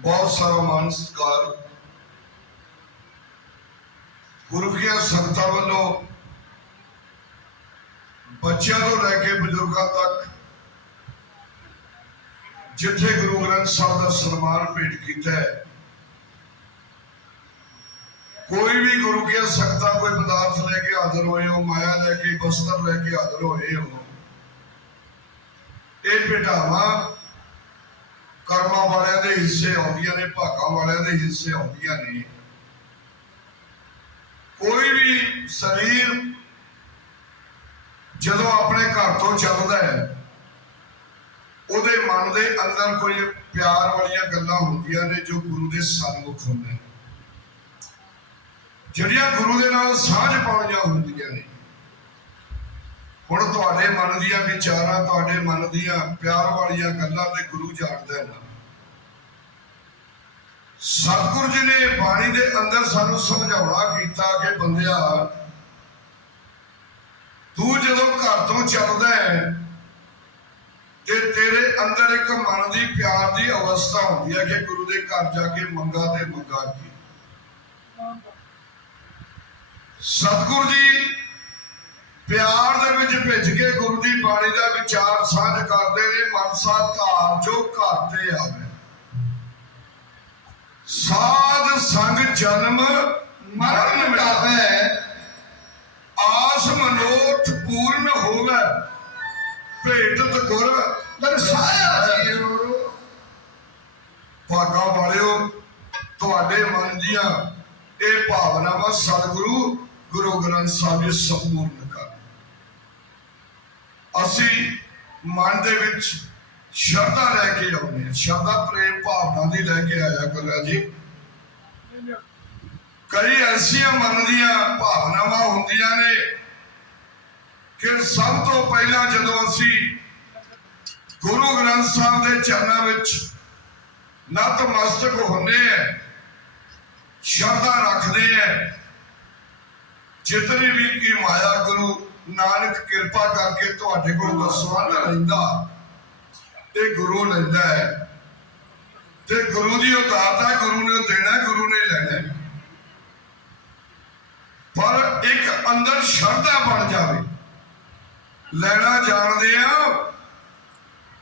ਬਹੁਤ ਸਾਰਾ ਮਾਨ ਸਤਿਕਾਰ ਗੁਰੂ ਦੀਆਂ ਸੰਗਤਾਂ ਵੱਲੋਂ ਬੱਚਿਆਂ ਤੋਂ ਲੈ ਕੇ ਬਜ਼ੁਰਗਾਂ ਤੱਕ ਜਿੱਥੇ ਗੁਰੂ ਗ੍ਰੰਥ ਸਾਹਿਬ ਦਾ ਸਨਮਾਨ ਭੇਟ ਕੀਤਾ ਹੈ, ਕੋਈ ਵੀ ਗੁਰੂ ਦੀਆਂ ਸੰਗਤਾਂ ਕੋਈ ਪਦਾਰਥ ਲੈ ਕੇ ਹਾਜ਼ਰ ਹੋਏ ਹੋ, ਮਾਇਆ ਲੈ ਕੇ, ਬਸਤਰ ਲੈ ਕੇ ਹਾਜ਼ਰ ਹੋਏ ਹੋ, ਇਹ ਭੇਟਾਵਾਂ ਕਰਮਾਂ ਵਾਲਿਆਂ ਦੇ ਹਿੱਸੇ ਆਉਂਦੀਆਂ ਨੇ, ਭਾਗਾਂ ਵਾਲਿਆਂ ਦੇ ਹਿੱਸੇ ਆਉਂਦੀਆਂ ਨੇ। ਕੋਈ ਵੀ ਸਰੀਰ ਜਦੋਂ ਆਪਣੇ ਘਰ ਤੋਂ ਚੱਲਦਾ ਹੈ, ਉਹਦੇ ਮਨ ਦੇ ਅੰਦਰ ਕੋਈ ਪਿਆਰ ਵਾਲੀਆਂ ਗੱਲਾਂ ਹੁੰਦੀਆਂ ਨੇ ਜੋ ਗੁਰੂ ਦੇ ਸਨਮੁਖ ਹੁੰਦੇ ਨੇ। ਜਿਹੜੀਆਂ ਗੁਰੂ ਦੇ ਨਾਲ ਸਾਂਝ ਪਾਉਣੀਆਂ ਹੁੰਦੀਆਂ ਨੇ ਹੁਣ ਤੁਹਾਡੇ ਮਨ ਦੀਆਂ ਵਿਚਾਰਾਂ, ਤੁਹਾਡੇ ਮਨ ਦੀਆਂ ਪਿਆਰ ਵਾਲੀਆਂ ਗੱਲਾਂ ਤੇ ਗੁਰੂ ਜਾਣਦਾ ਹੈ। ਸਤਿਗੁਰੂ ਜੀ ਨੇ ਬਾਣੀ ਦੇ ਅੰਦਰ ਸਾਨੂੰ ਸਮਝਾਉਣਾ ਕੀਤਾ ਕਿ ਬੰਦਿਆ, ਤੂੰ ਜਦੋਂ ਘਰ ਤੋਂ ਚੱਲਦਾ ਹੈ, ਤੇ ਤੇਰੇ ਅੰਦਰ ਇੱਕ ਮਨ ਦੀ ਪਿਆਰ ਦੀ ਅਵਸਥਾ ਹੁੰਦੀ ਹੈ ਕਿ ਗੁਰੂ ਦੇ ਘਰ ਜਾ ਕੇ ਮੰਗਾ ਤੇ ਮੰਗਾ ਕੀ। ਸਤਿਗੁਰੂ ਜੀ, ਪਿਆਰ ਭਿੱਜ ਕੇ ਗੁਰੂ ਦੀ ਬਾਣੀ ਦਾ ਵਿਚਾਰ ਸਾਂਝ ਕਰਦੇ ਨੇ, ਮਨਸਾ ਧਾਰ ਜੋ ਘਰ ਤੇ ਆਵੇ। ਸਾਧ ਸੰਗ ਜਨਮ ਮਰਨ ਮਿਟਾਵੇ ਆਸ ਮਨੋਰਥ ਪੂਰਨ ਹੋਵੇ। ਭੇਟਤ ਗੁਰ ਦਰਸਾਇਆ ਜੀਓ ਭਾਗਾ ਵਾਲਿਓ, ਤੁਹਾਡੇ ਮਨ ਦੀਆਂ ਇਹ ਭਾਵਨਾਵਾਂ ਸਤਿਗੁਰੂ ਗੁਰੂ ਗ੍ਰੰਥ ਸਾਹਿਬ ਜੀ ਸੰਪੂਰਨ ਅਸੀਂ ਮਨ ਦੇ ਵਿੱਚ ਸ਼ਰਧਾ ਲੈ ਕੇ ਆਉਂਦੇ ਹਾਂ। ਸ਼ਰਧਾ, ਪ੍ਰੇਮ, ਭਾਵਨਾ ਦੀ ਲੈ ਕੇ ਆਇਆ ਕਰਿਆ ਜੀ। ਕਈ ਐਸੀਆਂ ਮਨ ਦੀਆਂ ਭਾਵਨਾਵਾਂ ਹੁੰਦੀਆਂ ਨੇ ਕਿ ਸਭ ਤੋਂ ਪਹਿਲਾਂ ਜਦੋਂ ਅਸੀਂ ਗੁਰੂ ਗ੍ਰੰਥ ਸਾਹਿਬ ਦੇ ਚਰਨਾਂ ਵਿੱਚ ਨਤਮਸਤਕ ਹੁੰਦੇ ਆ ਸ਼ਰਧਾ ਰੱਖਦੇ ਆ ਜਿਤਨੀ ਵੀ ਕੀ ਮਾਇਆ ਗੁਰੂ ਨਾਨਕ ਕਿਰਪਾ ਕਰਕੇ ਤੁਹਾਡੇ ਕੋਲ ਦਸਵੰਦ ਲੈਂਦਾ ਤੇ ਗੁਰੂ ਲੈਂਦਾ ਹੈ। ਤੇ ਗੁਰੂ ਦੀ ਉਹ ਗੁਰੂ ਨੇ ਦੇਣਾ, ਗੁਰੂ ਨੇ ਲੈਣਾ। ਪਰ ਇੱਕ ਅੰਦਰ ਸ਼ਰਧਾ ਬਣ ਜਾਵੇ। ਲੈਣਾ ਜਾਣਦੇ ਆ,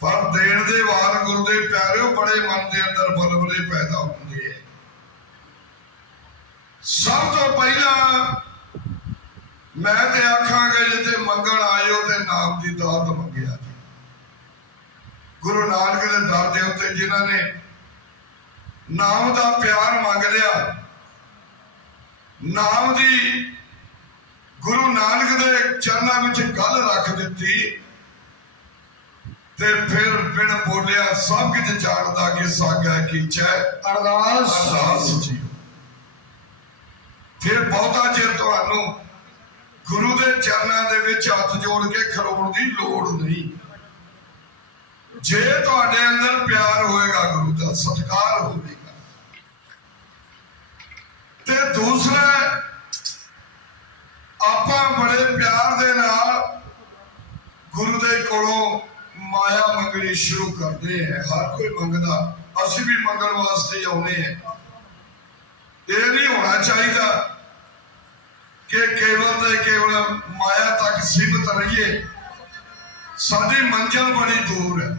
ਪਰ ਦੇਣ ਦੇ ਵਾਰ ਗੁਰੂ ਦੇ ਪਿਆਰਿਓ ਬੜੇ ਮਨ ਦੇ ਅੰਦਰ ਬਲਬਲੇ ਪੈਦਾ ਹੁੰਦੇ ਆ। ਸਭ ਤੋਂ ਪਹਿਲਾਂ ਮੈਂ ਤੇ ਆਖਾਂਗਾ ਜਿੱਥੇ ਮੰਗਣ ਆਇਓ ਤੇ ਨਾਮ ਦੀ ਦਾਤ ਮੰਗਿਆ ਜੀ। ਗੁਰੂ ਨਾਨਕ ਦੇ ਦਰ ਦੇ ਉੱਤੇ ਜਿਨ੍ਹਾਂ ਨੇ ਨਾਮ ਦਾ ਪਿਆਰ ਮੰਗ ਲਿਆ ਨਾਮ ਦੀ ਗੁਰੂ ਨਾਨਕ ਦੇ ਚਰਨਾਂ ਵਿੱਚ ਗੱਲ ਰੱਖ ਦਿੱਤੀ ਤੇ ਫਿਰ ਬਿਨ ਬੋਲਿਆ ਸਭ ਕੁਝ ਜਾਣਦਾ ਕਿ ਸਾਗਾ ਕੀਚੈ ਅਰਦਾਸ। ਅਰਦਾਸ ਜੀ। ਫਿਰ ਬਹੁਤਾ ਚਿਰ ਤੁਹਾਨੂੰ ਗੁਰੂ ਦੇ ਚਰਨਾਂ ਦੇ ਵਿੱਚ ਹੱਥ ਜੋੜ ਕੇ ਖਲੋਣ ਦੀ ਲੋੜ ਨਹੀਂ। ਜੇ ਤੁਹਾਡੇ ਅੰਦਰ ਪਿਆਰ ਹੋਏਗਾ ਗੁਰੂ ਦਾ, ਸਤਿਕਾਰ ਹੋਵੇਗਾ। ਤੇ ਦੂਸਰਾ, ਆਪਾਂ ਬੜੇ ਪਿਆਰ ਦੇ ਨਾਲ ਗੁਰੂ ਦੇ ਕੋਲੋਂ ਮਾਇਆ ਮੰਗਣੀ ਸ਼ੁਰੂ ਕਰਦੇ ਹਾਂ। ਹਰ ਕੋਈ ਮੰਗਦਾ, ਅਸੀਂ ਵੀ ਮੰਗਣ ਵਾਸਤੇ ਹੀ ਆਉਨੇ ਹਾਂ। ਇਹ ਨਹੀਂ ਹੋਣਾ ਚਾਹੀਦਾ ਕਿ ਕੇਵਲ ਤੇ ਕੇਵਲ ਮਾਇਆ ਤੱਕ ਸੀਮਤ ਰਹੀਏ, ਸਾਡੀ ਮੰਜ਼ਲ ਬੜੀ ਦੂਰ ਹੈ।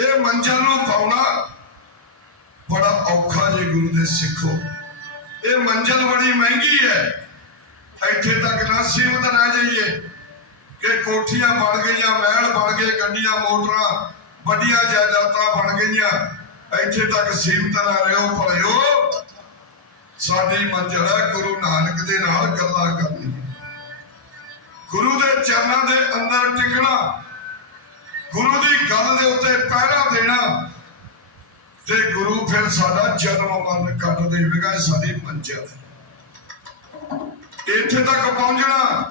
ਇਹ ਮੰਜ਼ਲ ਨੂੰ ਪਾਉਣਾ ਬੜਾ ਔਖਾ ਜੇ ਗੁਰੂ ਦੇ ਸਿੱਖੋ। ਇਹ ਮੰਜ਼ਲ ਬੜੀ ਮਹਿੰਗੀ ਹੈ। ਇੱਥੇ ਤੱਕ ਨਾ ਸੀਮਤ ਰਹਿ ਜਾਈਏ ਕਿ ਕੋਠੀਆਂ ਬਣ ਗਈਆਂ, ਮਹਿਲ ਬਣ ਗਏ, ਗੱਡੀਆਂ, ਮੋਟਰਾਂ, ਵੱਡੀਆਂ ਜਾਇਦਾਦਾਂ ਬਣ ਗਈਆਂ। ਇੱਥੇ ਤੱਕ ਸੀਮਤ ਨਾ ਰਹੋ ਭਲਿਓ। ਸਾਡੀ ਮੰਜ਼ਿਲ ਹੈ ਗੁਰੂ ਨਾਨਕ ਦੇ ਨਾਲ ਗੱਲਾਂ ਕਰਨੀ। ਗੁਰੂ ਦੇ ਚਰਨਾਂ ਦੇ ਅੰਦਰ ਟਿਕਣਾ, ਗੁਰੂ ਦੀ ਗੱਲ ਦੇ ਉੱਤੇ ਪਹਿਰਾ ਦੇਣਾ, ਤੇ ਗੁਰੂ ਫਿਰ ਸਾਡਾ ਜਨਮ ਮਰਨ ਕੱਟ ਦੇਵੇਗਾ ਇਹ ਸਾਡੀ ਮੰਜ਼ਿਲ। ਇੱਥੇ ਤੱਕ ਪਹੁੰਚਣਾ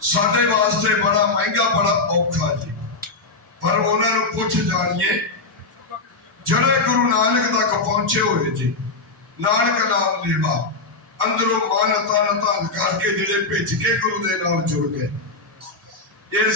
ਸਾਡੇ ਵਾਸਤੇ ਬੜਾ ਮਹਿੰਗਾ, ਬੜਾ ਔਖਾ ਜੀ। ਪਰ ਉਹਨਾਂ ਨੂੰ ਪੁੱਛ ਜਾਣੀਏ, ਜਿਹੜੇ ਗੁਰੂ ਨਾਨਕ ਤੱਕ ਪਹੁੰਚੇ ਹੋਏ ਜੀ ਨਾਨਕ ਨਾਮ ਲੇਵਾ। ਅੰਦਰੋਂ ਮਨ ਤਨ ਧਨ ਕਰਕੇ ਜਿਹੜੇ ਭਿੱਜ ਕੇ ਗੁਰੂ ਦੇ ਨਾਲ ਜੁੜ ਗਏ। ਇਹ